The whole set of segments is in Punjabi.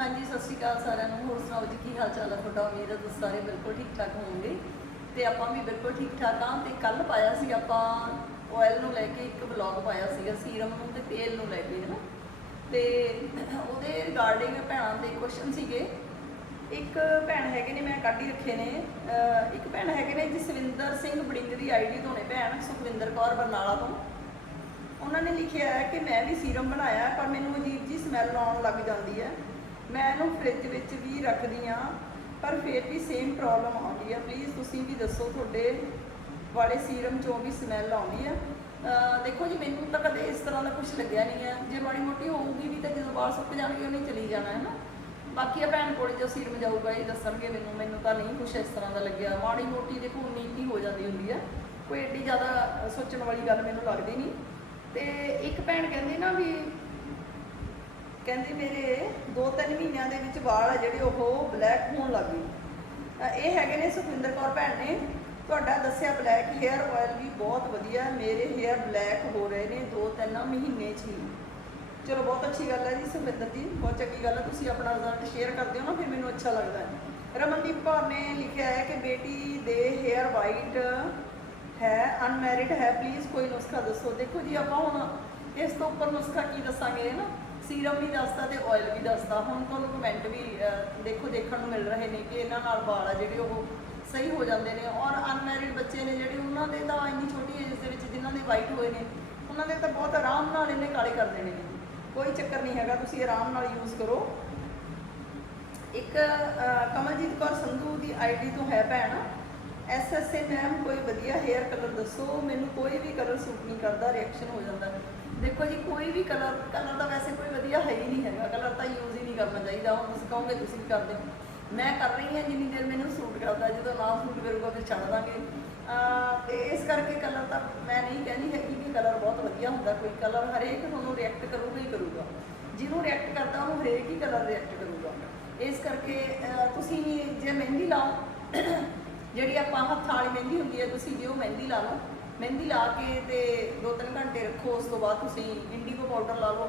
ਹਾਂਜੀ, ਸਤਿ ਸ਼੍ਰੀ ਅਕਾਲ ਸਾਰਿਆਂ ਨੂੰ। ਹੋਰ ਸੁਣਾਓ ਜੀ, ਕੀ ਹਾਲ ਚਾਲ ਹੈ ਤੁਹਾਡਾ? ਉਮੀਦ ਹੈ ਤੁਸੀਂ ਸਾਰੇ ਬਿਲਕੁਲ ਠੀਕ ਠਾਕ ਹੋਵੋਗੇ ਤੇ ਆਪਾਂ ਵੀ ਬਿਲਕੁਲ ਠੀਕ ਠਾਕ ਹਾਂ ਤੇ ਕੱਲ ਪਾਇਆ ਸੀ ਆਪਾਂ ਆਇਲ ਨੂੰ ਲੈ ਕੇ ਇੱਕ ਵਲੌਗ ਪਾਇਆ ਸੀਗਾ, ਸੀਰਮ ਨੂੰ ਤੇ ਤੇਲ ਨੂੰ ਲੈ ਕੇ, ਹਨਾ? ਤੇ ਉਹਦੇ ਰਿਗਾਰਡਿੰਗ ਭੈਣਾਂ ਦੇ ਕੁਐਸਚਨ ਸੀਗੇ। ਇੱਕ ਭੈਣ ਹੈਗੇ ਨੇ, ਮੈਂ ਕੱਢ ਹੀ ਰੱਖੇ ਨੇ। ਇੱਕ ਭੈਣ ਹੈਗੇ ਨੇ ਜਸਵਿੰਦਰ ਸਿੰਘ ਬੜਿੰਗ ਦੀ ਆਈਡੀ ਤੋਂ ਨੇ ਭੈਣ, ਸੁਖਵਿੰਦਰ ਕੌਰ ਬਰਨਾਲਾ ਤੋਂ। ਉਹਨਾਂ ਨੇ ਲਿਖਿਆ ਹੈ ਕਿ ਮੈਂ ਵੀ ਸੀਰਮ ਬਣਾਇਆ, ਪਰ ਮੈਨੂੰ ਅਜੀਬ ਜੀ ਸਮੈਲ ਆਉਣ ਲੱਗ ਜਾਂਦੀ ਹੈ। ਮੈਂ ਇਹਨੂੰ ਫ੍ਰਿਜ ਵਿੱਚ ਵੀ ਰੱਖਦੀ ਹਾਂ, ਪਰ ਫਿਰ ਵੀ ਸੇਮ ਪ੍ਰੋਬਲਮ ਆਉਂਦੀ ਹੈ ਪਲੀਜ਼ ਤੁਸੀਂ ਵੀ ਦੱਸੋ ਤੁਹਾਡੇ ਵਾਲੇ ਸੀਰਮ ਚੋਂ ਵੀ ਸਮੈਲ ਆਉਂਦੀ ਹੈ ਦੇਖੋ ਜੀ, ਮੈਨੂੰ ਤਾਂ ਕਦੇ ਇਸ ਤਰ੍ਹਾਂ ਦਾ ਕੁਝ ਲੱਗਿਆ ਨਹੀਂ ਹੈ ਜੇ ਮਾੜੀ ਮੋਟੀ ਹੋਊਗੀ ਵੀ ਤਾਂ ਜਦੋਂ ਬਾਹਰ ਸੁੱਕ ਜਾਣਗੇ, ਉਹਨੇ ਚਲੀ ਜਾਣਾ ਹੈ ਨਾ ਬਾਕੀ ਆ ਭੈਣ ਕੋਲ ਜੋ ਸੀਰਮ ਜਾਊਗਾ, ਇਹ ਦੱਸਣਗੇ ਮੈਨੂੰ। ਮੈਨੂੰ ਤਾਂ ਨਹੀਂ ਕੁਝ ਇਸ ਤਰ੍ਹਾਂ ਦਾ ਲੱਗਿਆ। ਮਾੜੀ ਮੋਟੀ ਦੇਖੋ ਨੀਤੀ ਹੋ ਜਾਂਦੀ ਹੁੰਦੀ ਹੈ ਕੋਈ ਏਡੀ ਜ਼ਿਆਦਾ ਸੋਚਣ ਵਾਲੀ ਗੱਲ ਮੈਨੂੰ ਲੱਗਦੀ ਨਹੀਂ। ਤੇ ਇੱਕ ਭੈਣ ਕਹਿੰਦੀ ਨਾ ਵੀ ਕਹਿੰਦੀ ਮੇਰੇ 2-3 ਮਹੀਨਿਆਂ ਦੇ ਵਿੱਚ ਵਾਲ ਆ ਜਿਹੜੇ ਉਹ ਬਲੈਕ ਹੋਣ ਲੱਗ ਗਏ। ਇਹ ਹੈਗੇ ਨੇ ਸੁਖਵਿੰਦਰ ਕੌਰ ਭੈਣ ਨੇ। ਤੁਹਾਡਾ ਦੱਸਿਆ ਬਲੈਕ ਹੇਅਰ ਆਇਲ ਵੀ ਬਹੁਤ ਵਧੀਆ, ਮੇਰੇ ਹੇਅਰ ਬਲੈਕ ਹੋ ਰਹੇ ਨੇ 2-3 ਮਹੀਨੇ 'ਚ ਹੀ। ਚਲੋ ਬਹੁਤ ਅੱਛੀ ਗੱਲ ਹੈ ਜੀ ਸੁਖਵਿੰਦਰ ਜੀ, ਬਹੁਤ ਚੰਗੀ ਗੱਲ ਹੈ ਤੁਸੀਂ ਆਪਣਾ ਰਿਜ਼ਲਟ ਸ਼ੇਅਰ ਕਰਦੇ ਹੋ ਨਾ, ਫਿਰ ਮੈਨੂੰ ਅੱਛਾ ਲੱਗਦਾ ਹੈ ਰਮਨਦੀਪ ਕੌਰ ਨੇ ਲਿਖਿਆ ਹੈ ਕਿ ਬੇਟੀ ਦੇ ਹੇਅਰ ਵਾਈਟ ਹੈ ਅਨਮੈਰਿਡ ਹੈ ਪਲੀਜ਼ ਕੋਈ ਨੁਸਖਾ ਦੱਸੋ। ਦੇਖੋ ਜੀ, ਆਪਾਂ ਹੁਣ ਇਸ ਤੋਂ ਉੱਪਰ ਨੁਸਖਾ ਕੀ ਦੱਸਾਂਗੇ ਨਾ? ਸੀਰਮ ਵੀ ਦੱਸਦਾ ਤੇ ਆਇਲ ਵੀ ਦੱਸਦਾ। ਹੁਣ ਤੁਹਾਨੂੰ ਕਮੈਂਟ ਵੀ ਅਹ, ਦੇਖੋ ਦੇਖਣ ਨੂੰ ਮਿਲ ਰਹੇ ਨੇ ਕਿ ਇਹਨਾਂ ਨਾਲ ਵਾਲ ਆ ਜਿਹੜੇ ਉਹ ਸਹੀ ਹੋ ਜਾਂਦੇ ਨੇ ਔਰ ਅਨਮੈਰਿਡ ਬੱਚੇ ਨੇ ਜਿਹੜੇ ਉਹਨਾਂ ਦੇ ਤਾਂ ਇੰਨੀ ਛੋਟੀ ਏਜ ਦੇ ਵਿੱਚ ਜਿਨ੍ਹਾਂ ਦੇ ਵਾਈਟ ਹੋਏ ਨੇ ਉਹਨਾਂ ਦੇ ਤਾਂ ਬਹੁਤ ਆਰਾਮ ਨਾਲ ਇਹਨੇ ਕਾਲੇ ਕਰ ਦੇਣੇ ਨੇ। ਕੋਈ ਚੱਕਰ ਨਹੀਂ ਹੈਗਾ ਤੁਸੀਂ ਆਰਾਮ ਨਾਲ ਯੂਜ਼ ਕਰੋ। ਇੱਕ ਅਹ, ਕਮਲਜੀਤ ਕੌਰ ਸੰਧੂ ਦੀ ਆਈਡੀ ਤੋਂ ਹੈ ਭੈਣ। ਐਸਐਸਏ ਮੈਮ ਕੋਈ ਵਧੀਆ ਹੇਅਰ ਕਲਰ ਦੱਸੋ। ਮੈਨੂੰ ਕੋਈ ਵੀ ਕਲਰ ਸੂਟ ਨਹੀਂ ਕਰਦਾ ਰਿਐਕਸ਼ਨ ਹੋ ਜਾਂਦਾ। ਹੈ। ਦੇਖੋ ਜੀ ਕੋਈ ਵੀ ਕਲਰ ਕਲਰ ਤਾਂ ਵੈਸੇ ਕੋਈ ਵਧੀਆ ਹੈ ਹੀ ਨਹੀਂ ਹੈਗਾ। ਕਲਰ ਤਾਂ ਯੂਜ਼ ਹੀ ਨਹੀਂ ਕਰਨਾ ਚਾਹੀਦਾ। ਹੁਣ ਤੁਸੀਂ ਕਹੋਗੇ ਤੁਸੀਂ ਵੀ ਕਰਦੇ ਹੋ? ਮੈਂ ਕਰ ਰਹੀ ਹਾਂ ਜਿੰਨੀ ਦੇਰ ਮੈਨੂੰ ਸੂਟ ਕਰਦਾ ਜਦੋਂ ਨਾ ਸੂਟ ਕਰੂਗਾ ਫਿਰ ਛੱਡ ਦਾਂਗੇ। ਅਹ, ਤੇ ਇਸ ਕਰਕੇ ਕਲਰ ਤਾਂ ਮੈਂ ਨਹੀਂ ਕਹਿੰਦੀ ਹੈਗੀ ਕਿ ਕਲਰ ਬਹੁਤ ਵਧੀਆ ਹੁੰਦਾ। ਕੋਈ ਕਲਰ ਹਰੇਕ ਤੁਹਾਨੂੰ ਰਿਐਕਟ ਕਰੂਗਾ ਹੀ ਕਰੂਗਾ। ਜਿਹਨੂੰ ਰਿਐਕਟ ਕਰਦਾ ਉਹਨੂੰ ਹਰੇਕ ਹੀ ਕਲਰ ਰਿਐਕਟ ਕਰੂਗਾ। ਇਸ ਕਰਕੇ ਅਹ, ਤੁਸੀਂ ਜੇ ਮਹਿੰਦੀ ਲਾਓ ਜਿਹੜੀ ਆਪਾਂ ਹੱਥ ਵਾਲੀ ਮਹਿੰਦੀ ਹੁੰਦੀ ਹੈ ਤੁਸੀਂ ਜੇ ਉਹ ਮਹਿੰਦੀ ਲਾ ਲਓ ਮਹਿੰਦੀ ਲਾ ਕੇ ਤੇ 2-3 ਘੰਟੇ ਰੱਖੋ, ਉਸ ਤੋਂ ਬਾਅਦ ਤੁਸੀਂ ਇੰਡੀਗੋ ਪਾਊਡਰ ਲਾ ਲਓ।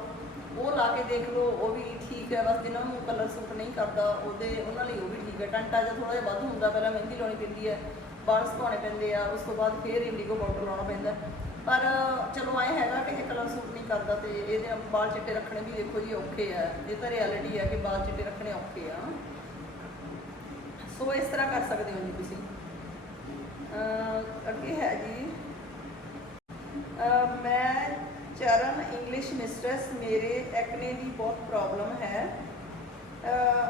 ਉਹ ਲਾ ਕੇ ਦੇਖ ਲਓ, ਉਹ ਵੀ ਠੀਕ ਹੈ, ਬਸ ਜਿਹਨਾਂ ਨੂੰ ਕਲਰ ਸੂਟ ਨਹੀਂ ਕਰਦਾ, ਉਹਦੇ, ਉਹਨਾਂ ਲਈ ਉਹ ਵੀ ਠੀਕ ਹੈ। ਟੰਟਾ ਜਿਹਾ ਥੋੜਾ ਜਿਹਾ ਵੱਧ ਹੁੰਦਾ, ਪਹਿਲਾਂ ਮਹਿੰਦੀ ਲਾਉਣੀ ਪੈਂਦੀ ਹੈ ਵਾਲ ਸੁਕਾਉਣੇ ਪੈਂਦੇ ਆ, ਉਸ ਤੋਂ ਬਾਅਦ ਫੇਰ ਇੰਡੀਗੋ ਪਾਊਡਰ ਲਾਉਣਾ ਪੈਂਦਾ ਪਰ ਚਲੋ, ਐ ਹੈਗਾ ਕਿ ਇਹ ਕਲਰ ਸੂਟ ਨਹੀਂ ਕਰਦਾ ਤੇ ਇਹਦੇ ਬਾਲ ਚਿੱਟੇ ਰੱਖਣੇ ਵੀ ਦੇਖੋ ਜੀ ਔਖੇ ਆ। ਇਹ ਤਾਂ ਰਿਐਲਿਟੀ ਹੈ ਕਿ ਬਾਲ ਚਿੱਟੇ ਰੱਖਣੇ ਔਖੇ ਆ। ਸੋ, ਇਸ ਤਰ੍ਹਾਂ ਕਰ ਸਕਦੇ ਹੋ ਜੀ ਤੁਸੀਂ। ਅੱਗੇ ਹੈ ਜੀ। ਮੈਂ ਚਰਨ ਇੰਗਲਿਸ਼ ਮਿਸਟਰਸ ਮੇਰੇ ਐਕਨੇ ਦੀ ਬਹੁਤ ਪ੍ਰੋਬਲਮ ਹੈ।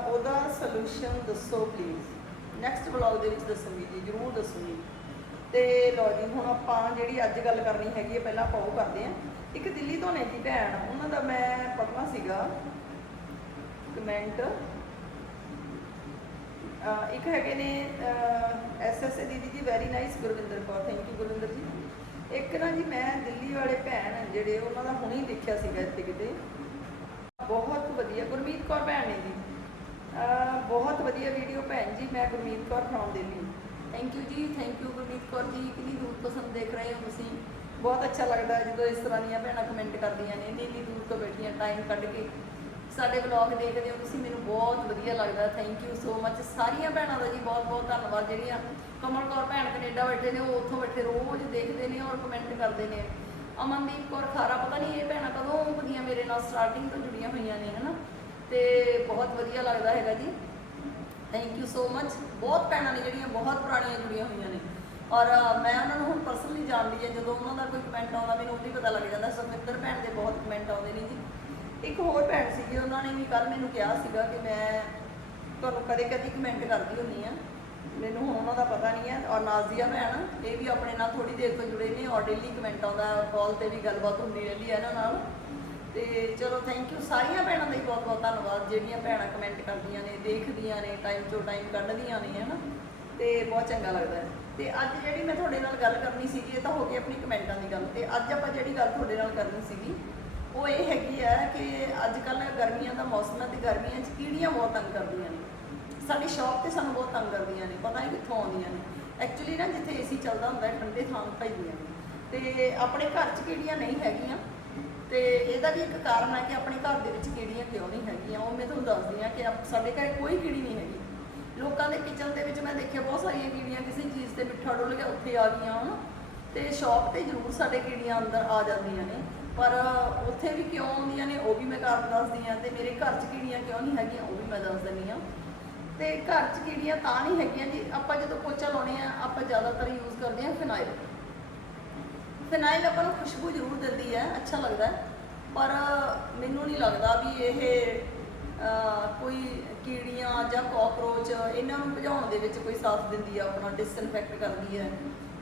ਉਹਦਾ ਸੋਲੂਸ਼ਨ ਦੱਸੋ ਪਲੀਜ਼ ਨੈਕਸਟ ਵਲੌਗ ਦੇ ਵਿੱਚ ਦੱਸੂਗੀ ਜੀ, ਜਰੂਰ ਦੱਸੂਗੀ। ਤੇ ਲੋ ਜੀ, ਹੁਣ ਆਪਾਂ ਜਿਹੜੀ ਅੱਜ ਗੱਲ ਕਰਨੀ ਹੈਗੀ ਹੈ ਪਹਿਲਾਂ ਆਪਾਂ ਉਹ ਕਰਦੇ ਹਾਂ। ਇੱਕ ਦਿੱਲੀ ਤੋਂ ਨੇ ਜੀ ਭੈਣ, ਉਹਨਾਂ ਦਾ ਮੈਂ ਪੜ੍ਹਨਾ ਸੀਗਾ। ਕਮੈਂਟ ਇੱਕ ਹੈਗੇ ਨੇ ਐਸਐਸਏ ਦੀਦੀ ਜੀ very nice Gurvinder Kaur thank you Gurvinder ji. ਇੱਕ ਨਾ ਜੀ ਮੈਂ ਦਿੱਲੀ ਵਾਲੇ ਭੈਣ ਜਿਹੜੇ, ਉਹਨਾਂ ਦਾ ਹੁਣੇ ਦੇਖਿਆ ਸੀਗਾ ਇੱਥੇ ਕਿਤੇ। ਬਹੁਤ ਵਧੀਆ, ਗੁਰਮੀਤ ਕੌਰ ਭੈਣ ਨੇ ਜੀ। ਬਹੁਤ ਵਧੀਆ ਵੀਡੀਓ ਭੈਣ ਜੀ, ਮੈਂ Gurmeet Kaur from Delhi thank you ਜੀ ਥੈਂਕ ਯੂ ਗੁਰਮੀਤ ਕੌਰ ਜੀ, ਕਿੰਨੀ ਦੂਰ ਤੋਂ ਸਾਨੂੰ ਦੇਖ ਰਹੇ ਹੋ ਤੁਸੀਂ। ਬਹੁਤ ਅੱਛਾ ਲੱਗਦਾ ਹੈ ਜਦੋਂ ਇਸ ਤਰ੍ਹਾਂ ਦੀਆਂ ਭੈਣਾਂ ਕਮੈਂਟ ਕਰਦੀਆਂ ਨੇ, ਇੰਨੀ ਇੰਨੀ ਦੂਰ ਤੋਂ ਬੈਠੀਆਂ ਟਾਈਮ ਕੱਢ ਕੇ। ਸਾਡੇ ਵਲੌਗ ਦੇਖਦੇ ਹੋ ਤੁਸੀਂ, ਮੈਨੂੰ ਬਹੁਤ ਵਧੀਆ ਲੱਗਦਾ। ਥੈਂਕ ਯੂ ਸੋ ਮੱਚ ਸਾਰੀਆਂ ਭੈਣਾਂ ਦਾ ਜੀ ਬਹੁਤ ਬਹੁਤ ਧੰਨਵਾਦ ਜਿਹੜੀਆਂ ਕਮਲ ਕੌਰ ਭੈਣ ਕੈਨੇਡਾ ਬੈਠੇ ਨੇ, ਉਹ ਉੱਥੋਂ ਬੈਠੇ, ਰੋਜ਼ ਦੇਖਦੇ ਨੇ ਔਰ ਕਮੈਂਟ ਕਰਦੇ ਨੇ। ਅਮਨਦੀਪ ਕੌਰ ਖਾਰਾ, ਪਤਾ ਨਹੀਂ ਇਹ ਭੈਣਾਂ ਕਦੋਂ ਦੀਆਂ ਮੇਰੇ ਨਾਲ ਸਟਾਰਟਿੰਗ ਤੋਂ ਜੁੜੀਆਂ ਹੋਈਆਂ ਨੇ, ਹਨਾ? ਤੇ ਬਹੁਤ ਵਧੀਆ ਲੱਗਦਾ ਹੈਗਾ ਜੀ। ਥੈਂਕ ਯੂ ਸੋ ਮੱਚ ਬਹੁਤ ਭੈਣਾਂ ਨੇ ਜਿਹੜੀਆਂ ਬਹੁਤ ਪੁਰਾਣੀਆਂ ਜੁੜੀਆਂ ਹੋਈਆਂ ਨੇ। ਔਰ ਮੈਂ ਉਹਨਾਂ ਨੂੰ ਹੁਣ ਪਰਸਨਲੀ ਜਾਣਦੀ ਹਾਂ, ਜਦੋਂ ਉਹਨਾਂ ਦਾ ਕੋਈ ਕਮੈਂਟ ਆਉਂਦਾ, ਮੈਨੂੰ ਉਹ ਵੀ ਪਤਾ ਲੱਗ ਜਾਂਦਾ। ਸੁਖਿੰਦਰ ਭੈਣ ਦੇ ਬਹੁਤ ਕਮੈਂਟ ਆਉਂਦੇ ਨੇ ਜੀ। ਇੱਕ ਹੋਰ ਭੈਣ ਸੀਗੀ, ਉਹਨਾਂ ਨੇ ਵੀ ਕੱਲ ਮੈਨੂੰ ਕਿਹਾ ਸੀਗਾ ਕਿ ਮੈਂ ਤੁਹਾਨੂੰ ਕਦੇ ਕਦੇ ਕਮੈਂਟ ਕਰਦੀ ਹੁੰਦੀ ਆ ਮੈਨੂੰ ਹੁਣ ਉਹਨਾਂ ਦਾ ਪਤਾ ਨਹੀਂ ਹੈ ਔਰ ਨਾਜ਼ੀਆ ਭੈਣ, ਇਹ ਵੀ ਆਪਣੇ ਨਾਲ ਥੋੜੀ ਦੇਰ ਤੋਂ ਜੁੜੇ ਨੇ ਔਰ ਡੇਲੀ ਕਮੈਂਟ ਆਉਂਦਾ ਕਾਲ ਤੇ ਵੀ ਗੱਲਬਾਤ ਹੁੰਦੀ ਰਹਿੰਦੀ ਹੈ ਇਹਨਾਂ ਨਾਲ। ਤੇ ਚਲੋ ਥੈਂਕ ਯੂ ਸਾਰੀਆਂ ਭੈਣਾਂ ਦਾ ਬਹੁਤ ਬਹੁਤ ਧੰਨਵਾਦ, ਜਿਹੜੀਆਂ ਭੈਣਾਂ ਕਮੈਂਟ ਕਰਦੀਆਂ ਨੇ, ਦੇਖਦੀਆਂ ਨੇ ਟਾਈਮ ਚੋਂ ਟਾਈਮ ਕੱਢਦੀਆਂ ਨੇ ਹੈ ਨਾ ਤੇ ਬਹੁਤ ਚੰਗਾ ਲੱਗਦਾ ਹੈ। ਤੇ ਅੱਜ ਜਿਹੜੀ ਮੈਂ ਤੁਹਾਡੇ ਨਾਲ ਗੱਲ ਕਰਨੀ ਸੀਗੀ, ਇਹ ਤਾਂ ਹੋ ਗਈ ਆਪਣੀ ਕਮੈਂਟਾਂ ਦੀ ਗੱਲ। ਤੇ ਅੱਜ ਆਪਾਂ ਜਿਹੜੀ ਗੱਲ ਤੁਹਾਡੇ ਨਾਲ ਕਰਨੀ ਸੀਗੀ, ਉਹ ਇਹ ਹੈਗੀ ਹੈ ਕਿ ਅੱਜ ਕੱਲ ਗਰਮੀਆਂ ਦਾ ਮੌਸਮ ਹੈ ਤੇ ਗਰਮੀਆਂ 'ਚ ਕੀੜੀਆਂ ਬਹੁਤ ਤੰਗ ਕਰਦੀਆਂ ਨੇ। ਸਾਡੀ ਸ਼ੌਪ ਤੇ ਸਾਨੂੰ ਬਹੁਤ ਤੰਗ ਕਰਦੀਆਂ ਨੇ, ਪਤਾ ਨਹੀਂ ਕਿੱਥੋਂ ਆਉਂਦੀਆਂ ਨੇ। ਐਕਚੁਅਲੀ ਨਾ ਜਿੱਥੇ ਏਸੀ ਚੱਲਦਾ ਹੁੰਦਾ ਹੈ ਠੰਡੇ ਥਾਂ ਭਜਦੀਆਂ ਨੇ। ਤੇ ਆਪਣੇ ਘਰ 'ਚ ਕੀੜੀਆਂ ਨਹੀਂ ਹੈਗੀਆਂ, ਤੇ ਇਹਦਾ ਵੀ ਇੱਕ ਕਾਰਨ ਹੈ ਕਿ ਆਪਣੇ ਘਰ ਦੇ ਵਿੱਚ ਕੀੜੀਆਂ ਕਿਉਂ ਨਹੀਂ ਹੈਗੀਆਂ, ਉਹ ਮੈਂ ਤੁਹਾਨੂੰ ਦੱਸਦੀ ਹਾਂ ਕਿ ਸਾਡੇ ਘਰ ਕੋਈ ਕੀੜੀ ਨਹੀਂ ਹੈਗੀ। ਲੋਕਾਂ ਦੇ ਕਿਚਨ ਦੇ ਵਿੱਚ ਮੈਂ ਦੇਖਿਆ ਬਹੁਤ ਸਾਰੀਆਂ ਕੀੜੀਆਂ ਕਿਸੇ ਚੀਜ਼ ਤੇ ਮਿੱਠਾ ਡੁੱਲ ਗਿਆ ਉੱਥੇ ਆ ਗਈਆਂ, ਹਨ। ਤੇ ਸ਼ੌਪ ਤੇ ਜ਼ਰੂਰ ਸਾਡੇ ਕੀੜੀਆਂ ਅੰਦਰ ਆ ਜਾਂਦੀਆਂ ਨੇ। ਪਰ ਉੱਥੇ ਵੀ ਕਿਉਂ ਆਉਂਦੀਆਂ ਨੇ, ਉਹ ਵੀ ਮੈਂ ਕਾਰਨ ਦੱਸਦੀ ਹਾਂ, ਤੇ ਮੇਰੇ ਘਰ 'ਚ ਕੀੜੀਆਂ ਕਿਉਂ ਨਹੀਂ ਹੈਗੀਆਂ, ਉਹ ਵੀ ਮੈਂ ਦੱਸ ਦਿੰਦੀ ਹਾਂ। ਤੇ ਘਰ 'ਚ ਕੀੜੀਆਂ ਤਾਂ ਨਹੀਂ ਹੈਗੀਆਂ ਜੀ। ਆਪਾਂ ਜਦੋਂ ਪੋਚਾ ਲਾਉਣੇ ਆ, ਆਪਾਂ ਜ਼ਿਆਦਾਤਰ ਯੂਜ਼ ਕਰਦੇ ਹਾਂ ਫਿਨਾਈਲ ਫਿਨਾਈਲ ਆਪਾਂ ਨੂੰ ਖੁਸ਼ਬੂ ਜ਼ਰੂਰ ਦਿੰਦੀ ਹੈ ਅੱਛਾ ਲੱਗਦਾ। ਹੈ ਪਰ ਮੈਨੂੰ ਨਹੀਂ ਲੱਗਦਾ ਵੀ ਇਹ ਕੋਈ ਕੀੜੀਆਂ ਜਾਂ ਕਾਕਰੋਚ ਇਹਨਾਂ ਨੂੰ ਭਜਾਉਣ ਦੇ ਵਿੱਚ ਕੋਈ ਸਾਥ ਦਿੰਦੀ ਆ, ਆਪਣਾ ਡਿਸਇਨਫੈਕਟ ਕਰਦੀ ਹੈ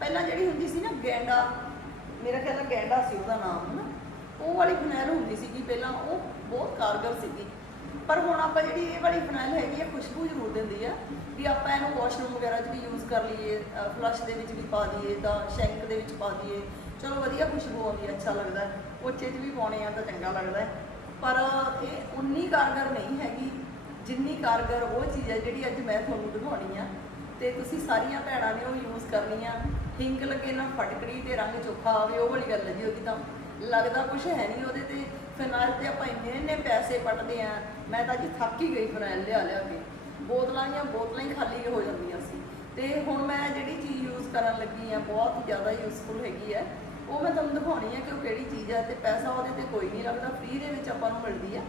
ਪਹਿਲਾਂ ਜਿਹੜੀ ਹੁੰਦੀ ਸੀ ਨਾ ਗੈਂਡਾ, ਮੇਰਾ ਖਿਆਲ ਹੈ ਗੈਂਡਾ ਸੀ ਉਹਦਾ ਨਾਮ, ਹਨਾ? ਉਹ ਵਾਲੀ ਫਨੈਲ ਹੁੰਦੀ ਸੀਗੀ ਪਹਿਲਾਂ, ਉਹ ਬਹੁਤ ਕਾਰਗਰ ਸੀਗੀ। ਪਰ ਹੁਣ ਆਪਾਂ ਜਿਹੜੀ ਇਹ ਵਾਲੀ ਫਨੈਲ ਹੈਗੀ ਹੈ ਖੁਸ਼ਬੂ ਜ਼ਰੂਰ ਦਿੰਦੀ ਆ ਵੀ ਆਪਾਂ ਇਹਨੂੰ ਵਾਸ਼ਰੂਮ ਵਗੈਰਾ 'ਚ ਵੀ ਯੂਜ਼ ਕਰ ਲਈਏ ਫਲਸ਼ ਦੇ ਵਿੱਚ ਵੀ ਪਾ ਦਈਏ, ਤਾਂ ਸ਼ੈਂਕ ਦੇ ਵਿੱਚ ਪਾ ਦਈਏ। ਚਲੋ ਵਧੀਆ ਖੁਸ਼ਬੂ ਆਉਂਦੀ ਹੈ ਅੱਛਾ ਲੱਗਦਾ ਹੈ। ਪੋਚੇ 'ਚ ਵੀ ਪਾਉਣੇ ਆ ਤਾਂ ਚੰਗਾ ਲੱਗਦਾ ਪਰ ਇਹ ਉਨੀ ਕਾਰਗਰ ਨਹੀਂ ਹੈਗੀ, ਜਿੰਨੀ ਕਾਰਗਰ ਉਹ ਚੀਜ਼ ਹੈ ਜਿਹੜੀ ਅੱਜ ਮੈਂ ਤੁਹਾਨੂੰ ਦਿਖਾਉਣੀ ਆ। ਤੇ ਤੁਸੀਂ ਸਾਰੀਆਂ ਭੈਣਾਂ ਨੇ ਉਹ ਯੂਜ਼ ਕਰਨੀ ਆ। ਹਿੰਗ ਲੱਗੇ ਨਾ ਫਟਕੜੀ ਤੇ ਰੰਗ ਚੋਖਾ ਆਵੇ, ਉਹ ਵਾਲੀ ਗੱਲ ਹੈ ਜੀ ਉਹਦੀ ਤਾਂ। ਲੱਗਦਾ ਕੁਝ ਹੈ ਨਹੀਂ ਉਹਦੇ ਤੇ। ਫਿਨਾਇਲ ਤੇ ਆਪਾਂ ਇੰਨੇ ਇੰਨੇ ਪੈਸੇ ਪੱਟਦੇ ਆ ਮੈਂ ਤਾਂ ਜੀ ਥੱਕ ਹੀ ਗਈ ਫਿਨਾਇਲ ਲਿਆ ਲਿਆ ਕੇ। ਬੋਤਲਾਂ ਦੀਆਂ ਬੋਤਲਾਂ ਹੀ ਖਾਲੀ ਹੋ ਜਾਂਦੀਆਂ ਸੀ। ਤੇ ਹੁਣ ਮੈਂ ਜਿਹੜੀ ਚੀਜ਼ ਯੂਜ਼ ਕਰਨ ਲੱਗੀ ਆ ਬਹੁਤ ਹੀ ਜ਼ਿਆਦਾ ਯੂਜ਼ਫੁਲ ਹੈਗੀ ਹੈ। ਉਹ ਮੈਂ ਤੁਹਾਨੂੰ ਦਿਖਾਉਣੀ ਹੈ ਕਿ ਉਹ ਕਿਹੜੀ ਚੀਜ਼ ਹੈ ਤੇ ਪੈਸਾ ਉਹਦੇ ਤੇ ਕੋਈ ਨਹੀਂ ਲੱਗਦਾ ਫ੍ਰੀ ਦੇ ਵਿੱਚ ਆਪਾਂ ਨੂੰ ਮਿਲਦੀ ਹੈ।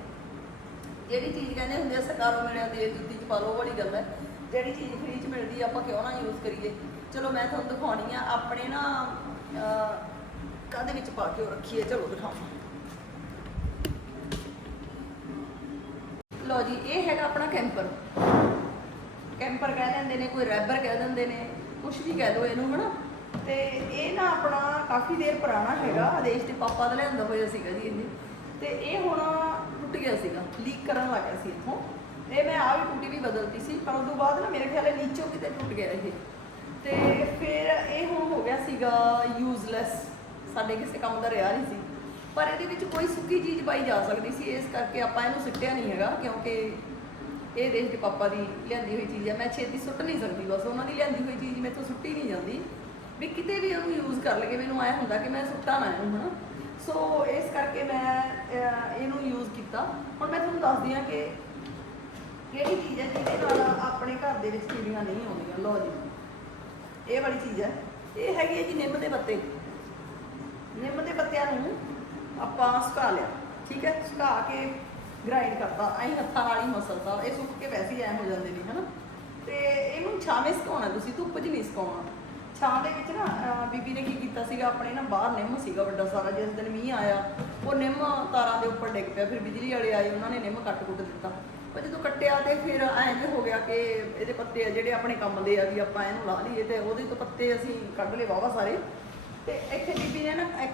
ਜਿਹੜੀ ਚੀਜ਼ ਕਹਿੰਦੇ ਹੁੰਦੇ ਆ, ਸਰਕਾਰੋਂ ਮਿਲਿਆ ਤੇਲ ਜੁੱਤੀ ਚ ਪਾ ਲਓ ਵਾਲੀ ਗੱਲ ਹੈ। ਜਿਹੜੀ ਚੀਜ਼ ਫ੍ਰੀ ਚ ਮਿਲਦੀ ਆ ਆਪਾਂ ਕਿਉਂ ਨਾ ਯੂਜ਼ ਕਰੀਏ? ਚਲੋ ਮੈਂ ਤੁਹਾਨੂੰ ਦਿਖਾਉਣੀ ਆ, ਆਪਣੇ ਨਾ ਕਾਹਦੇ ਵਿੱਚ ਪਾ ਕੇ ਉਹ ਰੱਖੀ ਚਲੋ ਦਿਖਾਵਾਂ। ਲਓ ਜੀ, ਇਹ ਹੈਗਾ ਆਪਣਾ ਕੈਂਪਰ ਕੈਂਪਰ ਕਹਿ ਦਿੰਦੇ ਨੇ, ਕੋਈ ਰੈਬਰ ਕਹਿ ਦਿੰਦੇ ਨੇ ਕੁਝ ਵੀ ਕਹਿ ਦੋ ਇਹਨੂੰ, ਹਨਾ? ਤੇ ਇਹ ਨਾ ਆਪਣਾ ਕਾਫੀ ਦੇਰ ਪੁਰਾਣਾ ਹੈਗਾ ਆਦੇਸ਼ ਦੇ ਪਾਪਾ ਦਾ ਲਿਆਂਦਾ ਹੋਇਆ ਸੀਗਾ ਜੀ ਇਹ। ਤੇ ਇਹ ਹੁਣ ਟੁੱਟ ਗਿਆ ਸੀਗਾ ਲੀਕ ਕਰਨ ਲੱਗ ਗਿਆ ਸੀ ਇੱਥੋਂ। ਇਹ ਮੈਂ ਆ ਵੀ ਟੂਟੀ ਵੀ ਬਦਲਤੀ ਸੀ, ਪਰ ਉਸ ਤੋਂ ਬਾਅਦ ਨਾ ਮੇਰੇ ਖਿਆਲ ਹੈ ਨੀਚੋਂ ਕਿਤੇ ਟੁੱਟ ਗਿਆ ਇਹ। ਤੇ ਫਿਰ ਇਹ ਹੁਣ ਹੋ ਗਿਆ ਸੀਗਾ ਯੂਜ਼ਲੈਸ ਸਾਡੇ ਕਿਸੇ ਕੰਮ ਦਾ ਰਿਹਾ ਨਹੀਂ ਸੀ। ਪਰ ਇਹਦੇ ਵਿੱਚ ਕੋਈ ਸੁੱਕੀ ਚੀਜ਼ ਪਾਈ ਜਾ ਸਕਦੀ ਸੀ, ਇਸ ਕਰਕੇ ਆਪਾਂ ਇਹਨੂੰ ਸਿੱਟਿਆ ਨਹੀਂ ਹੈਗਾ, ਕਿਉਂਕਿ ਇਹ ਦੇਖ ਕੇ ਪਾਪਾ ਦੀ ਲਿਆਂਦੀ ਹੋਈ ਚੀਜ਼ ਹੈ। ਮੈਂ ਛੇਤੀ ਸੁੱਟ ਨਹੀਂ ਸਕਦੀ, ਬਸ ਉਹਨਾਂ ਦੀ ਲਿਆਂਦੀ ਹੋਈ ਚੀਜ਼ ਮੇਰੇ ਤੋਂ ਸੁੱਟੀ ਨਹੀਂ ਜਾਂਦੀ। ਵੀ ਕਿਤੇ ਵੀ ਉਹਨੂੰ ਯੂਜ਼ ਕਰ ਲਗੇ ਮੈਨੂੰ ਆਇਆ ਹੁੰਦਾ ਕਿ ਮੈਂ ਸੁੱਟਾਂ ਨਾ ਇਹਨੂੰ, ਹਨਾ। ਸੋ ਇਸ ਕਰਕੇ ਮੈਂ ਇਹਨੂੰ ਯੂਜ਼ ਕੀਤਾ। ਹੁਣ ਮੈਂ ਤੁਹਾਨੂੰ ਦੱਸਦੀ ਹਾਂ ਕਿ ਕਿਹੜੀ ਚੀਜ਼ ਹੈ ਜਿਹਦੇ ਨਾਲ ਆਪਣੇ ਘਰ ਦੇ ਵਿੱਚ ਕੀੜੀਆਂ ਨਹੀਂ ਆਉਂਦੀਆਂ। ਲਓ ਜੀ, ਇਹ ਵਾਲੀ ਚੀਜ਼ ਹੈ। ਇਹ ਹੈਗੀ ਹੈ ਜੀ ਨਿੰਮ ਦੇ ਪੱਤੇ। ਨਿੰਮ ਦੇ ਪੱਤਿਆਂ ਨੂੰ ਆਪਾਂ ਸੁਕਾ ਲਿਆ, ਠੀਕ ਹੈ? ਸੁਕਾ ਕੇ ਗ੍ਰਾਈਂਡ ਕਰਤਾ। ਐਂ ਹੱਥਾਂ ਨਾਲ ਹੀ ਮਸਲਦਾ ਇਹ ਸੁੱਕ ਕੇ ਵੈਸੇ ਹੀ ਐ ਹੋ ਜਾਂਦੇ ਨੇ, ਹਨਾ? ਤੇ ਇਹਨੂੰ ਛਾਵੇਂ ਸੁਕਾਉਣਾ ਤੁਸੀਂ, ਧੁੱਪ 'ਚ ਨਹੀਂ ਸੁਕਾਉਣਾ। ਛਾਂ ਦੇ ਵਿੱਚ ਨਾ ਬੀਬੀ ਨੇ ਕੀ ਕੀਤਾ ਸੀਗਾ? ਆਪਣੇ ਨਾ ਬਾਹਰ ਨਿੰਮ ਸੀਗਾ ਵੱਡਾ ਸਾਰਾ, ਜਿਸ ਦਿਨ ਮੀਂਹ ਆਇਆ, ਉਹ ਨਿੰਮ ਤਾਰਾਂ ਦੇ ਉੱਪਰ ਡਿੱਗ ਪਿਆ। ਫਿਰ ਬਿਜਲੀ ਵਾਲੇ ਆਏ, ਉਹਨਾਂ ਨੇ ਨਿੰਮ ਕੱਟ ਕੁੱਟ ਦਿੱਤਾ। ਪਰ ਜਦੋਂ ਕੱਟਿਆ ਤੇ ਫਿਰ ਐਂ ਜਿਹਾ ਹੋ ਗਿਆ ਕਿ ਇਹਦੇ ਪੱਤੇ ਆ ਜਿਹੜੇ ਆਪਣੇ ਕੰਮ ਦੇ ਆ, ਵੀ ਆਪਾਂ ਇਹਨੂੰ ਲਾ ਲਈਏ ਤੇ ਉਹਦੇ ਤੋਂ ਪੱਤੇ ਅਸੀਂ ਕੱਢ ਲਏ ਵਾਵਾ ਸਾਰੇ। ਤੇ ਇੱਥੇ ਬੀਬੀ ਨੇ ਨਾ ਇੱਕ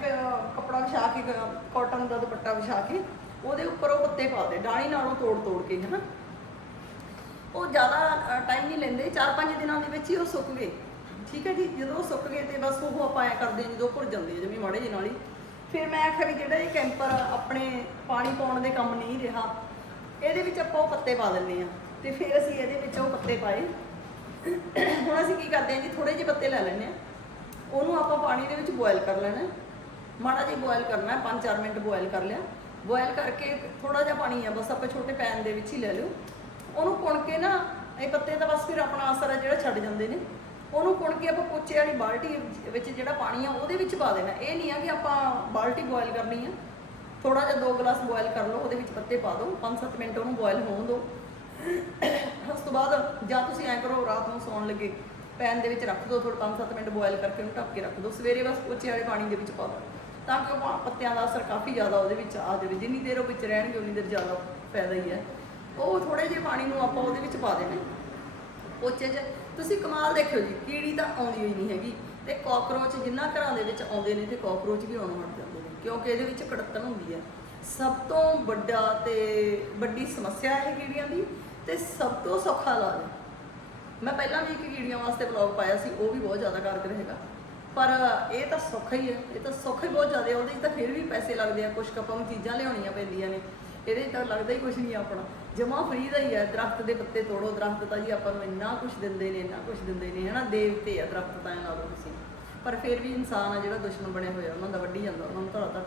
ਕੱਪੜਾ ਵਿਛਾ ਕੇ ਕਾਟਨ ਦਾ ਦੁਪੱਟਾ ਵਿਛਾ ਕੇ ਉਹਦੇ ਉੱਪਰ ਉਹ ਪੱਤੇ ਪਾ ਦੇ ਡਾਣੀ ਨਾਲੋਂ ਤੋੜ ਤੋੜ ਕੇ, ਹਨਾ। ਉਹ ਜ਼ਿਆਦਾ ਟਾਈਮ ਨਹੀਂ ਲੈਂਦੇ 4-5 ਦਿਨਾਂ ਦੇ ਵਿੱਚ ਹੀ ਉਹ ਸੁੱਕ ਗਏ। ਠੀਕ ਹੈ ਜੀ? ਜਦੋਂ ਉਹ ਸੁੱਕ ਗਏ ਤੇ ਬਸ ਉਹ ਆਪਾਂ ਐ ਕਰਦੇ ਹਾਂ ਜਦੋਂ ਭੁਰ ਜਾਂਦੇ ਆ ਜਿਵੇਂ ਮਾੜੇ ਜਿਹੇ ਨਾਲ ਹੀ। ਫਿਰ ਮੈਂ ਆਖਿਆ ਵੀ ਜਿਹੜਾ ਇਹ ਕੈਂਪਰ ਆਪਣੇ ਪਾਣੀ ਪਾਉਣ ਦੇ ਕੰਮ ਨਹੀਂ ਰਿਹਾ, ਇਹਦੇ ਵਿੱਚ ਆਪਾਂ ਉਹ ਪੱਤੇ ਪਾ ਦਿੰਦੇ ਆ ਤੇ ਫਿਰ ਅਸੀਂ ਇਹਦੇ ਵਿੱਚ ਉਹ ਪੱਤੇ ਪਾਏ। ਹੁਣ ਅਸੀਂ ਕੀ ਕਰਦੇ ਹਾਂ ਜੀ ਥੋੜੇ ਜਿਹੇ ਪੱਤੇ ਲੈ ਲੈਂਦੇ ਆ ਉਹਨੂੰ ਆਪਾਂ ਪਾਣੀ ਦੇ ਵਿੱਚ ਬੋਇਲ ਕਰ ਲੈਣਾ। ਮਾੜਾ ਜਿਹਾ ਬੋਇਲ ਕਰਨਾ ਹੈ 5-4 ਮਿੰਟ ਬੋਇਲ ਕਰ ਲਿਆ। ਬੋਇਲ ਕਰਕੇ ਥੋੜਾ ਜਿਹਾ ਪਾਣੀ ਆ, ਬਸ ਆਪਾਂ ਛੋਟੇ ਪੈਨ ਦੇ ਵਿੱਚ ਹੀ ਲੈ ਲਿਓ। ਉਹਨੂੰ ਕੁਣ ਕੇ ਨਾ, ਇਹ ਪੱਤੇ ਤਾਂ ਬਸ ਫਿਰ ਆਪਣਾ ਅਸਰ ਹੈ ਜਿਹੜਾ ਛੱਡ ਜਾਂਦੇ ਨੇ। ਉਹਨੂੰ ਕੁਣ ਕੇ ਆਪਾਂ ਪੋਚੇ ਵਾਲੀ ਬਾਲਟੀ ਵਿੱਚ ਜਿਹੜਾ ਪਾਣੀ ਆ, ਉਹਦੇ ਵਿੱਚ ਪਾ ਦੇਣਾ। ਇਹ ਨਹੀਂ ਆ ਕਿ ਆਪਾਂ ਬਾਲਟੀ ਬੋਇਲ ਕਰਨੀ ਆ। ਥੋੜਾ ਜਿਹਾ ਦੋ ਗਲਾਸ ਬੋਇਲ ਕਰ ਲਓ, ਉਹਦੇ ਵਿੱਚ ਪੱਤੇ ਪਾ ਦਿਓ। 5-7 ਮਿੰਟ ਉਹਨੂੰ ਬੋਇਲ ਹੋਣ ਦਿਓ। ਉਸ ਤੋਂ ਬਾਅਦ ਜਾਂ ਤੁਸੀਂ ਐਂ ਕਰੋ, ਰਾਤ ਨੂੰ ਸੌਣ ਲੱਗੇ। ਪੈਨ ਦੇ ਵਿੱਚ ਰੱਖ ਦਿਓ ਥੋੜਾ 5-7 ਮਿੰਟ ਬੋਇਲ ਕਰਕੇ ਉਹਨੂੰ ਢੱਕ ਕੇ ਰੱਖ ਦਿਓ ਸਵੇਰੇ ਬਸ ਪੋਚੇ ਵਾਲੇ ਪਾਣੀ ਦੇ ਵਿੱਚ ਪਾ ਦਿਓ ਤਾਂ ਕਿ ਉਹ ਪੱਤਿਆਂ ਦਾ ਅਸਰ ਕਾਫੀ ਜ਼ਿਆਦਾ ਉਹਦੇ ਵਿੱਚ ਆ ਜਾਵੇ। ਜਿੰਨੀ ਦੇਰ ਉਹ ਵਿੱਚ ਰਹਿਣਗੇ, ਉਨੀ ਦੇਰ ਜ਼ਿਆਦਾ ਫਾਇਦਾ ਹੀ ਹੈ। ਉਹ ਥੋੜੇ ਜਿਹੇ ਪਾਣੀ ਨੂੰ ਆਪਾਂ ਉਹਦੇ ਵਿੱਚ ਪਾ ਦੇਣਾ। ਪੋਚੇ 'ਚ। ਤੁਸੀਂ ਕਮਾਲ ਦੇਖਿਓ ਜੀ, ਕੀੜੀ ਤਾਂ ਆਉਂਦੀ ਹੋਈ ਨਹੀਂ ਹੈਗੀ। ਤੇ ਕਾਕਰੋਚ ਜਿੰਨਾ ਘਰਾਂ ਦੇ ਵਿੱਚ ਆਉਂਦੇ ਨੇ, ਤੇ ਕਾਕਰੋਚ ਵੀ ਆਉਣ ਹਟ ਜਾਂਦੇ ਨੇ। ਕਿਉਂਕਿ ਇਹਦੇ ਵਿੱਚ ਕੜਤਨ ਹੁੰਦੀ ਹੈ। ਸਭ ਤੋਂ ਵੱਡਾ ਤੇ ਵੱਡੀ ਸਮੱਸਿਆ ਹੈ ਕੀੜੀਆਂ ਦੀ, ਤੇ ਸਭ ਤੋਂ ਸੌਖਾ ਇਲਾਜ ਹੈ। ਮੈਂ ਪਹਿਲਾਂ ਵੀ ਇੱਕ ਕੀੜੀਆਂ ਵਾਸਤੇ ਬਲੌਗ ਪਾਇਆ ਸੀ, ਉਹ ਵੀ ਬਹੁਤ ਜ਼ਿਆਦਾ ਕਾਰਗਰ ਹੈਗਾ। ਪਰ ਇਹ ਤਾਂ ਸੌਖਾ ਹੀ ਹੈ, ਇਹ ਤਾਂ ਸੌਖਾ ਹੀ ਬਹੁਤ ਜ਼ਿਆਦਾ ਉਹਦੇ 'ਚ ਤਾਂ ਫਿਰ ਵੀ ਪੈਸੇ ਲੱਗਦੇ ਆ, ਕੁਛ ਕਪਮ ਚੀਜ਼ਾਂ ਲਿਆਉਣੀਆਂ ਪੈਂਦੀਆਂ ਨੇ। ਇਹਦੇ 'ਚ ਤਾਂ ਲੱਗਦਾ ਹੀ ਕੁਛ ਨਹੀਂ ਆਪਣਾ। ਜਮਾ ਫਰੀ ਦਾ ਹੀ ਹੈ, ਦਰਖਤ ਦੇ ਪੱਤੇ ਤੋੜੋ, ਦਰਖਤ ਤਾਂ ਜੀ ਆਪਾਂ ਨੂੰ ਇੰਨਾ ਕੁਛ ਦਿੰਦੇ ਨੇ, ਇੰਨਾ ਕੁਛ ਦਿੰਦੇ ਨੇ, ਹਨਾ ਦੇਵਤੇ ਆ ਦਰਖਤ ਤਾਂ ਲਾ ਲਓ ਤੁਸੀਂ। ਪਰ ਫਿਰ ਵੀ ਇਨਸਾਨ ਆ ਜਿਹੜਾ ਦੁਸ਼ਮਣ ਬਣਿਆ ਹੋਇਆ, ਉਹਨਾਂ ਦਾ ਵੱਢੀ ਜਾਂਦਾ, ਉਹਨਾਂ ਨੂੰ ਧੜਾ ਧੜ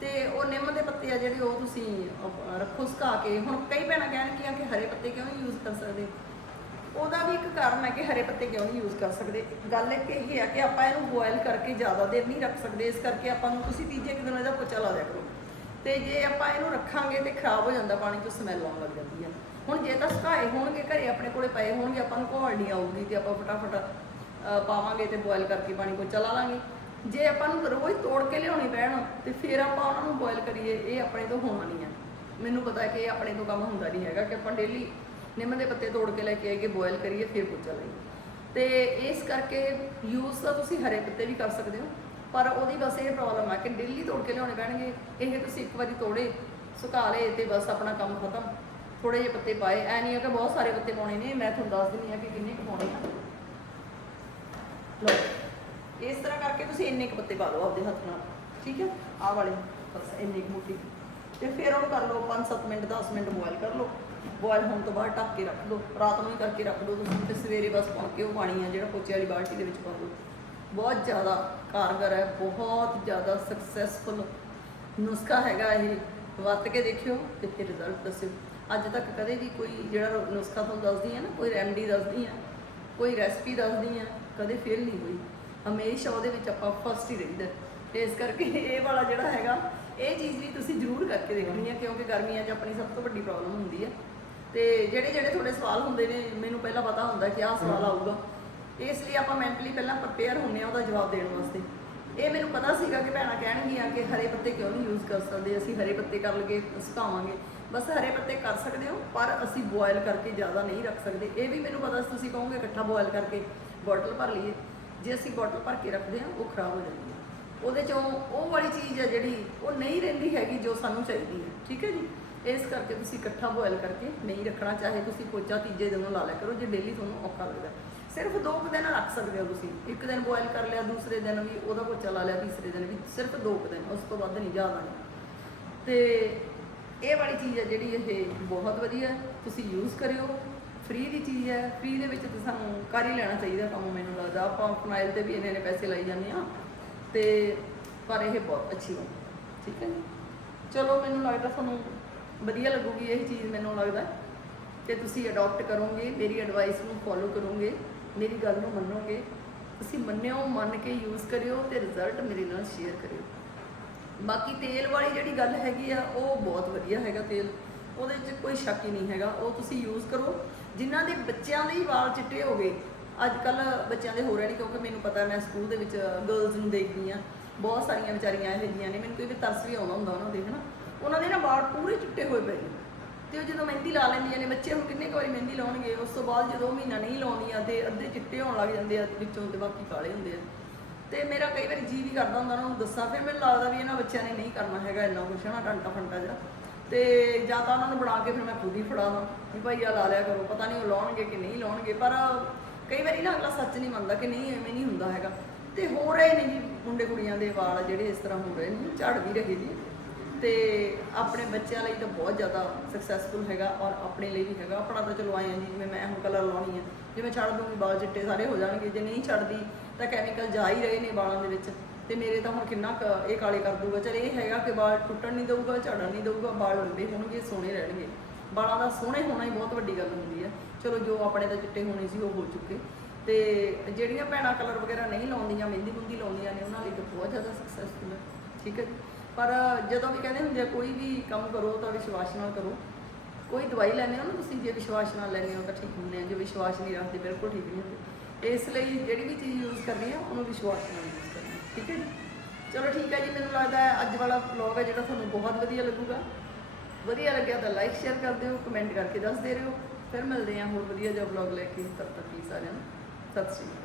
ਤੇ ਉਹ ਨਿੰਮ ਦੇ ਪੱਤੇ ਆ ਜਿਹੜੇ ਉਹ ਤੁਸੀਂ ਰੱਖੋ, ਸੁਕਾ ਕੇ। ਹੁਣ ਕਈ ਭੈਣਾਂ ਕਹਿਣਗੀਆਂ ਕਿ ਹਰੇ ਪੱਤੇ ਕਿਉਂ ਨਹੀਂ ਯੂਜ਼ ਕਰ ਸਕਦੇ? ਉਹਦਾ ਵੀ ਇੱਕ ਕਾਰਨ ਹੈ ਕਿ ਹਰੇ ਪੱਤੇ ਕਿਉਂ ਨਹੀਂ ਯੂਜ਼ ਕਰ ਸਕਦੇ? ਗੱਲ ਇੱਕ ਇਹ ਹੈ ਕਿ ਆਪਾਂ ਇਹਨੂੰ ਬੋਇਲ ਕਰਕੇ ਜ਼ਿਆਦਾ ਦੇਰ ਨਹੀਂ ਰੱਖ ਸਕਦੇ, ਇਸ ਕਰਕੇ ਆਪਾਂ ਨੂੰ ਤੁਸੀਂ ਤੀਜੇ ਕੁ ਦਿਨ ਇਹਦਾ ਪੋਚਾ ਲਾ ਦਿਆ ਕਰੋ। ਤੇ ਜੇ ਆਪਾਂ ਇਹਨੂੰ ਰੱਖਾਂਗੇ ਤੇ ਖਰਾਬ ਹੋ ਜਾਂਦਾ, ਪਾਣੀ ਤੋਂ ਸਮੈਲ ਆਉਣ ਲੱਗ ਜਾਂਦੀ ਹੈ। ਹੁਣ ਜੇ ਤਾਂ ਸੁਕਾਏ ਹੋਣਗੇ, ਘਰੇ ਆਪਣੇ ਕੋਲੇ ਪਏ ਹੋਣਗੇ, ਆਪਾਂ ਨੂੰ ਘੋਲ ਨਹੀਂ ਆਊਗੀ ਤੇ ਆਪਾਂ ਫਟਾਫਟ ਪਾਵਾਂਗੇ ਤੇ ਬੋਇਲ ਕਰਕੇ ਪਾਣੀ ਪੋਚਾ ਲਾ ਲਾਂਗੇ। ਜੇ ਆਪਾਂ ਨੂੰ ਰੋਜ਼ ਤੋੜ ਕੇ ਲਿਆਉਣੇ ਪੈਣ, ਤੇ ਫਿਰ ਆਪਾਂ ਉਹਨਾਂ ਨੂੰ ਬੋਇਲ ਕਰੀਏ, ਇਹ ਆਪਣੇ ਤੋਂ ਹੋਣਾ ਨਹੀਂ ਹੈ। ਮੈਨੂੰ ਪਤਾ ਕਿ ਇਹ ਆਪਣੇ ਤੋਂ ਕੰਮ ਹੁੰਦਾ ਨਹੀਂ ਹੈਗਾ, ਕਿ ਆਪਾਂ ਡੇਲੀ ਨਿੰਮ ਦੇ ਪੱਤੇ ਤੋੜ ਕੇ ਲੈ ਕੇ ਆਈਏ ਬੋਇਲ ਕਰੀਏ, ਫਿਰ ਪੋਚਾ ਲਾਈਏ। ਤੇ ਇਸ ਕਰਕੇ ਯੂਜ਼ ਤਾਂ ਤੁਸੀਂ ਹਰੇ ਪੱਤੇ ਵੀ ਕਰ ਸਕਦੇ ਹੋ, ਪਰ ਉਹਦੀ ਬਸ ਇਹ ਪ੍ਰੋਬਲਮ ਹੈ ਕਿ ਡੇਲੀ ਤੋੜ ਕੇ ਲਿਆਉਣੇ ਪੈਣਗੇ। ਇਹ ਤੁਸੀਂ ਇੱਕ ਵਾਰੀ ਤੋੜੇ, ਸੁਕਾ ਲਏ ਤੇ ਬਸ ਆਪਣਾ ਕੰਮ ਖਤਮ। ਥੋੜੇ ਜਿਹੇ ਪੱਤੇ ਪਾਏ। ਐ ਨਹੀਂ ਹੈ ਕਿ ਬਹੁਤ ਸਾਰੇ ਪੱਤੇ ਪਾਉਣੇ ਨੇ, ਮੈਂ ਤੁਹਾਨੂੰ ਦੱਸ ਦਿੰਦੀ ਹਾਂ ਕਿ ਕਿੰਨੇ ਕੁ ਪਾਉਣੇ ਆ। ਲਓ, ਇਸ ਤਰ੍ਹਾਂ ਕਰਕੇ ਤੁਸੀਂ ਇੰਨੇ ਕੁ ਪੱਤੇ ਪਾ ਲਓ ਆਪਦੇ ਹੱਥ ਨਾਲ, ਠੀਕ ਹੈ? ਆਹ ਵਾਲੇ, ਬਸ ਇੰਨੇ ਕੁ ਮੁੱਠੀ ਤੇ ਫਿਰ ਉਹ ਕਰ ਲਓ 5-7 ਮਿੰਟ 10 ਮਿੰਟ ਬੋਇਲ ਕਰ ਲਓ। ਬੋਇਲ ਹੋਣ ਤੋਂ ਬਾਅਦ ਢੱਕ ਕੇ ਰੱਖ ਦਿਓ ਰਾਤ ਨੂੰ ਹੀ ਕਰਕੇ ਰੱਖ ਦਿਓ ਤੁਸੀਂ ਤੇ ਸਵੇਰੇ ਬਸ ਪਾ ਕੇ ਉਹ ਪਾਣੀ ਆ ਜਿਹੜਾ ਪੋਚੇ ਵਾਲੀ ਬਾਲਟੀ ਦੇ ਵਿੱਚ ਪਾ ਲਓ। ਬਹੁਤ ਜ਼ਿਆਦਾ ਕਾਰਗਰ ਹੈ, ਬਹੁਤ ਜ਼ਿਆਦਾ ਸਕਸੈਸਫੁਲ ਨੁਸਖਾ ਹੈਗਾ ਇਹ। ਵਰਤ ਕੇ ਦੇਖਿਓ ਤੇ ਫਿਰ ਰਿਜ਼ਲਟ ਦੱਸਿਓ। ਅੱਜ ਤੱਕ ਕਦੇ ਵੀ ਕੋਈ ਜਿਹੜਾ ਨੁਸਖਾ ਤੁਹਾਨੂੰ ਦੱਸਦੀ ਹੈ ਨਾ, ਕੋਈ ਰੈਮਡੀ ਦੱਸਦੀ ਹੈ ਕੋਈ ਰੈਸਪੀ ਦੱਸਦੀ ਆ, ਕਦੇ ਫੇਲ ਨਹੀਂ ਹੋਈ। ਹਮੇਸ਼ਾ ਉਹਦੇ ਵਿੱਚ ਆਪਾਂ ਫਸਟ ਹੀ ਰਹਿੰਦਾ। ਤੇ ਇਸ ਕਰਕੇ ਇਹ ਵਾਲਾ ਜਿਹੜਾ ਹੈਗਾ, ਇਹ ਚੀਜ਼ ਵੀ ਤੁਸੀਂ ਜ਼ਰੂਰ ਕਰਕੇ ਦੇਖਣੀ ਹੈ ਕਿਉਂਕਿ ਗਰਮੀਆਂ 'ਚ ਆਪਣੀ ਸਭ ਤੋਂ ਵੱਡੀ ਪ੍ਰੋਬਲਮ ਹੁੰਦੀ ਹੈ ਤੇ ਜਿਹੜੇ ਜਿਹੜੇ ਤੁਹਾਡੇ ਸਵਾਲ ਹੁੰਦੇ ਨੇ ਮੈਨੂੰ ਪਹਿਲਾਂ ਪਤਾ ਹੁੰਦਾ ਕਿ ਆਹ ਸਵਾਲ ਆਊਗਾ। ਇਸ ਲਈ ਆਪਾਂ ਮੈਂਟਲੀ ਪਹਿਲਾਂ ਪ੍ਰਪੇਅਰ ਹੁੰਨੇ ਆ ਉਹਦਾ ਜਵਾਬ ਦੇਣ ਵਾਸਤੇ। ਇਹ ਮੈਨੂੰ ਪਤਾ ਸੀਗਾ ਕਿ ਭੈਣਾਂ ਕਹਿਣਗੀਆਂ ਕਿ ਹਰੇ ਪੱਤੇ ਕਿਉਂ ਨਹੀਂ ਯੂਜ਼ ਕਰ ਸਕਦੇ ਅਸੀਂ ਹਰੇ ਪੱਤੇ ਕਰ ਲਗੇ ਸੁਕਾਵਾਂਗੇ ਬਸ ਹਰੇ ਪੱਤੇ ਕਰ ਸਕਦੇ ਹੋ ਪਰ ਅਸੀਂ ਬੋਇਲ ਕਰਕੇ ਜ਼ਿਆਦਾ ਨਹੀਂ ਰੱਖ ਸਕਦੇ। ਇਹ ਵੀ ਮੈਨੂੰ ਪਤਾ ਸੀ ਤੁਸੀਂ ਕਹੋਗੇ ਇਕੱਠਾ ਬੋਇਲ ਕਰਕੇ ਬੋਟਲ ਭਰ ਲਈਏ। ਜੇ ਅਸੀਂ ਬੋਟਲ ਭਰ ਕੇ ਰੱਖਦੇ ਹਾਂ ਉਹ ਖਰਾਬ ਹੋ ਜਾਂਦੀ ਹੈ। ਉਹਦੇ ਚੋਂ ਉਹ ਵਾਲੀ ਚੀਜ਼ ਹੈ ਜਿਹੜੀ ਉਹ ਨਹੀਂ ਰਹਿੰਦੀ ਹੈਗੀ ਜੋ ਸਾਨੂੰ ਚਾਹੀਦੀ ਹੈ। ਠੀਕ ਹੈ ਜੀ? ਇਸ ਕਰਕੇ ਤੁਸੀਂ ਇਕੱਠਾ ਬੋਇਲ ਕਰਕੇ ਨਹੀਂ ਰੱਖਣਾ, ਚਾਹੇ ਤੁਸੀਂ ਪੋਚਾ ਤੀਜੇ ਦਿਨੋਂ ਲਾ ਲਿਆ ਕਰੋ, ਜੇ ਡੇਲੀ ਤੁਹਾਨੂੰ ਔਖਾ ਲੱਗਦਾ। ਸਿਰਫ ਦੋ ਕੁ ਦਿਨ ਰੱਖ ਸਕਦੇ ਹੋ ਤੁਸੀਂ। ਇੱਕ ਦਿਨ ਬੋਇਲ ਕਰ ਲਿਆ, ਦੂਸਰੇ ਦਿਨ ਵੀ ਉਹਦਾ ਪੋਚਾ ਲਾ ਲਿਆ, ਤੀਸਰੇ ਦਿਨ ਵੀ ਸਿਰਫ ਦੋ ਕੁ ਦਿਨ, ਉਸ ਤੋਂ ਵੱਧ ਨਹੀਂ, ਜ਼ਿਆਦਾ ਨਹੀਂ। ਤੇ ਇਹ ਵਾਲੀ ਚੀਜ਼ ਹੈ ਜਿਹੜੀ ਇਹ ਬਹੁਤ ਵਧੀਆ ਤੁਸੀਂ ਯੂਜ਼ ਕਰਿਓ। ਫ੍ਰੀ ਦੀ ਚੀਜ਼ ਹੈ ਫ੍ਰੀ ਦੇ ਵਿੱਚ ਤਾਂ ਸਾਨੂੰ ਕਰ ਹੀ ਲੈਣਾ ਚਾਹੀਦਾ ਕੰਮ ਮੈਨੂੰ ਲੱਗਦਾ, ਆਪਾਂ ਫਨਾਈਲ ਤੇ ਵੀ ਇੰਨੇ ਨੇ ਪੈਸੇ ਲਾਈ ਜਾਂਦੇ ਆ ਤੇ ਪਰ ਇਹ ਬਹੁਤ ਅੱਛੀ ਹੈ। ਠੀਕ ਹੈ ਜੀ? ਚਲੋ, ਮੈਨੂੰ ਲੱਗਦਾ ਤੁਹਾਨੂੰ ਵਧੀਆ ਲੱਗੂਗੀ, ਇਹ ਚੀਜ਼ ਮੈਨੂੰ ਲੱਗਦਾ। ਕਿ ਤੁਸੀਂ ਅਡਾਪਟ ਕਰੋਗੇ, ਮੇਰੀ ਐਡਵਾਈਸ ਨੂੰ ਫੋਲੋ ਕਰੋਗੇ, ਮੇਰੀ ਗੱਲ ਨੂੰ ਮੰਨੋਗੇ, ਤੁਸੀਂ ਮੰਨਿਓ, ਮੰਨ ਕੇ ਯੂਜ਼ ਕਰਿਓ ਤੇ ਰਿਜ਼ਲਟ ਮੇਰੇ ਨਾਲ ਸ਼ੇਅਰ ਕਰਿਓ। ਬਾਕੀ ਤੇਲ ਵਾਲੀ ਜਿਹੜੀ ਗੱਲ ਹੈਗੀ ਆ, ਉਹ ਬਹੁਤ ਵਧੀਆ ਹੈਗਾ ਤੇਲ। ਉਹਦੇ 'ਚ ਕੋਈ ਸ਼ੱਕ ਹੀ ਨਹੀਂ ਹੈਗਾ। ਉਹ ਤੁਸੀਂ ਯੂਜ਼ ਕਰੋ। ਜਿਨ੍ਹਾਂ ਦੇ ਬੱਚਿਆਂ ਦੇ ਹੀ ਵਾਲ ਚਿੱਟੇ ਹੋ ਗਏ ਅੱਜ ਕੱਲ ਬੱਚਿਆਂ ਦੇ ਹੋ ਰਹੇ ਨੇ, ਕਿਉਂਕਿ ਮੈਨੂੰ ਪਤਾ ਮੈਂ ਸਕੂਲ ਦੇ ਵਿੱਚ ਗਰਲਸ ਨੂੰ ਦੇਖਦੀ ਆ। ਬਹੁਤ ਸਾਰੀਆਂ ਵਿਚਾਰੀਆਂ ਇਹੋ ਜਿਹੀਆਂ ਨੇ। ਮੈਨੂੰ ਕੋਈ ਵੀ ਤਰਸ ਵੀ ਆਉਂਦਾ ਹੁੰਦਾ ਉਹਨਾਂ ਦੇ, ਹਨਾ? ਉਹਨਾਂ ਦੇ ਨਾ ਵਾਲ ਪੂਰੇ ਚਿੱਟੇ ਹੋਏ ਪਏ ਨੇ। ਤੇ ਉਹ ਜਦੋਂ ਮਹਿੰਦੀ ਲਾ ਲੈਂਦੀਆਂ ਨੇ, ਬੱਚੇ ਹੁਣ ਕਿੰਨੇ ਕੁ ਵਾਰੀ ਮਹਿੰਦੀ ਲਾਉਣਗੇ? ਉਸ ਤੋਂ ਬਾਅਦ ਜਦੋਂ ਉਹ ਮਹੀਨਾ ਨਹੀਂ ਲਾਉਂਦੀਆਂ, ਤੇ ਅੱਧੇ ਚਿੱਟੇ ਹੋਣ ਲੱਗ ਜਾਂਦੇ ਆ, ਵਿੱਚੋਂ ਤੇ ਬਾਕੀ ਕਾਲੇ ਹੁੰਦੇ ਆ। ਤੇ ਮੇਰਾ ਕਈ ਵਾਰੀ ਜੀ ਵੀ ਕਰਦਾ ਹੁੰਦਾ ਉਹਨਾਂ ਨੂੰ ਦੱਸਾਂ। ਫਿਰ ਮੈਨੂੰ ਲੱਗਦਾ ਵੀ ਇਹਨਾਂ ਬੱਚਿਆਂ ਨੇ ਨਹੀਂ ਕਰਨਾ ਹੈਗਾ ਇੰਨਾ ਕੁਛ, ਹਨਾ ਟੰਟਾ ਫੰਟਾ ਜਿਹਾ। ਤੇ ਜਾਂ ਤਾਂ ਉਹਨਾਂ ਨੂੰ ਬਣਾ ਕੇ ਫਿਰ ਮੈਂ ਖੁਦ ਹੀ ਫੜਾਵਾਂ, ਵੀ ਭਾਈ ਆ ਲਾ ਲਿਆ ਕਰੋ, ਪਤਾ ਨਹੀਂ ਉਹ ਲਾਉਣਗੇ ਕਿ ਨਹੀਂ ਲਾਉਣਗੇ। ਪਰ ਕਈ ਵਾਰੀ ਨਾ ਅਗਲਾ ਸੱਚ ਨਹੀਂ ਮੰਨਦਾ ਕਿ ਨਹੀਂ, ਐਵੇਂ ਨਹੀਂ ਹੁੰਦਾ ਹੈਗਾ। ਤੇ ਹੋ ਰਹੇ ਨੇ ਜੀ ਮੁੰਡੇ ਕੁੜੀਆਂ ਦੇ ਵਾਲ ਜਿਹੜੇ ਇਸ ਤਰ੍ਹਾਂ ਹੋ ਰਹੇ ਨੇ, ਝੜ ਵੀ ਰਹੇ ਜੀ ਤੇ ਆਪਣੇ ਬੱਚਿਆਂ ਲਈ ਤਾਂ ਬਹੁਤ ਜ਼ਿਆਦਾ ਸਕਸੈਸਫੁਲ ਹੈਗਾ ਔਰ ਆਪਣੇ ਲਈ ਵੀ ਹੈਗਾ। ਆਪਣਾ ਤਾਂ ਚਲੋ ਆਏ ਆ ਜੀ, ਜਿਵੇਂ ਮੈਂ ਹੁਣ ਕਲਰ ਲਾਉਣੀ ਹੈ ਜੇ ਮੈਂ ਛੱਡ ਦੂੰਗੀ ਵਾਲ ਚਿੱਟੇ ਸਾਰੇ ਹੋ ਜਾਣਗੇ, ਜੇ ਨਹੀਂ ਛੱਡਦੀ ਤਾਂ ਕੈਮੀਕਲ ਜਾ ਹੀ ਰਹੇ ਨੇ ਵਾਲਾਂ ਦੇ ਵਿੱਚ। ਤੇ ਮੇਰੇ ਤਾਂ ਹੁਣ ਕਿੰਨਾ ਕੁ ਇਹ ਕਾਲੇ ਕਰ ਦੂਗਾ। ਚਲ ਇਹ ਹੈਗਾ ਕਿ ਵਾਲ ਟੁੱਟਣ ਨਹੀਂ ਦਊਗਾ, ਝੜਨ ਨਹੀਂ ਦਊਗਾ ਵਾਲ ਲੰਬੇ ਹੋਣਗੇ, ਸੋਹਣੇ ਰਹਿਣਗੇ। ਵਾਲਾਂ ਦਾ ਸੋਹਣੇ ਹੋਣਾ ਹੀ ਬਹੁਤ ਵੱਡੀ ਗੱਲ ਹੁੰਦੀ ਹੈ ਚਲੋ ਜੋ ਆਪਣੇ ਤਾਂ ਚਿੱਟੇ ਹੋਣੇ ਸੀ, ਉਹ ਹੋ ਚੁੱਕੇ। ਤੇ ਜਿਹੜੀਆਂ ਭੈਣਾਂ ਕਲਰ ਵਗੈਰਾ ਨਹੀਂ ਲਾਉਂਦੀਆਂ ਮਹਿੰਦੀ ਮੁੰਦੀ ਲਾਉਂਦੀਆਂ ਨੇ, ਉਹਨਾਂ ਲਈ ਤਾਂ ਬਹੁਤ ਜ਼ਿਆਦਾ ਸਕਸੈਸਫੁਲ ਹੈ ਠੀਕ ਹੈ ਪਰ ਜਦੋਂ ਵੀ ਕਹਿੰਦੇ ਹੁੰਦੇ ਆ, ਕੋਈ ਵੀ ਕੰਮ ਕਰੋ ਤਾਂ ਵਿਸ਼ਵਾਸ ਨਾਲ ਕਰੋ। ਕੋਈ ਦਵਾਈ ਲੈਂਦੇ ਹੋ ਨਾ ਤੁਸੀਂ, ਜੇ ਵਿਸ਼ਵਾਸ ਨਾਲ ਲੈਂਦੇ ਹੋ ਤਾਂ ਠੀਕ ਹੁੰਦੇ ਆ, ਜੇ ਵਿਸ਼ਵਾਸ ਨਹੀਂ ਰੱਖਦੇ ਬਿਲਕੁਲ ਠੀਕ ਨਹੀਂ ਹੁੰਦੇ। ਇਸ ਲਈ ਜਿਹੜੀ ਵੀ ਚੀਜ਼ ਯੂਜ਼ ਕਰਨੀ ਆ, ਉਹਨੂੰ ਵਿਸ਼ਵਾਸ ਨਾਲ ਯੂਜ਼ ਕਰਨੀ ਠੀਕ ਹੈ ਜੀ? ਚਲੋ ਠੀਕ ਹੈ ਜੀ, ਮੈਨੂੰ ਲੱਗਦਾ ਅੱਜ ਵਾਲਾ ਵਲੌਗ ਹੈ ਜਿਹੜਾ ਤੁਹਾਨੂੰ ਬਹੁਤ ਵਧੀਆ ਲੱਗੂਗਾ। ਵਧੀਆ ਲੱਗਿਆ ਤਾਂ ਲਾਈਕ ਸ਼ੇਅਰ ਕਰ ਦਿਓ ਕਮੈਂਟ ਕਰਕੇ ਦੱਸ ਦੇ ਰਹੋ ਫਿਰ ਮਿਲਦੇ ਹਾਂ ਹੋਰ ਵਧੀਆ ਜਿਹਾ ਵਲੌਗ ਲੈ ਕੇ, ਤਦ ਤੱਕ ਲਈ ਸਾਰਿਆਂ ਨੂੰ, ਸਤਿ ਸ਼੍ਰੀ ਅਕਾਲ।